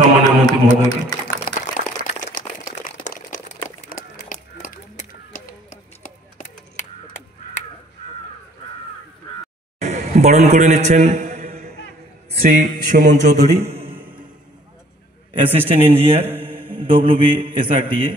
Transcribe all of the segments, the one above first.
সম্মানীয় মন্ত্রী মহোদয়কে। বরণ করে নিচ্ছেন Shri Suman Chowdhury, assistant engineer, WBSRDA।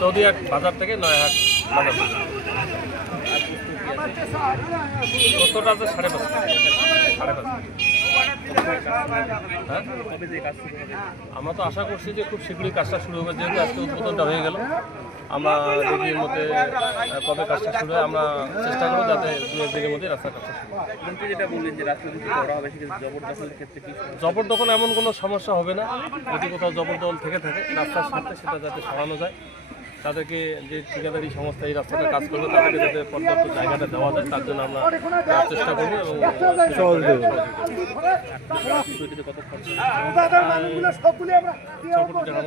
চৌদিহাট বাজার থেকে নয়াহাট বাজার কতটা আছে? 5:30। আমরা তো আশা করছি যে খুব শীঘ্রই কাজটা শুরু হবে, যেহেতু আজকে উদ্বোধনটা হয়ে গেল। আমরা দেখি এর মধ্যে কবে কাজটা শুরু হয়, আমরা চেষ্টা করবো যাতে 2-1 দিনের মধ্যে রাস্তার কাজটা শুরু হয়। যেটা বললেন যে রাস্তা যদি করা হবে সেক্ষেত্রে জবরদখলের ক্ষেত্রে কি? জবরদখল এমন কোনো সমস্যা হবে না। যদি কোথাও জবরদখল থেকে থাকে রাস্তার সাথে সেটা যাতে সরানো যায়, তাদেরকে যে ঠিকাদারি সংস্থা এই রাস্তাটা কাজ করবে তাদেরকে যাতে পর্যাপ্ত জায়গাটা দেওয়া যায়, তার জন্য আমরা চেষ্টা করবো এবং কত খরচ 6 কোটি টাকা।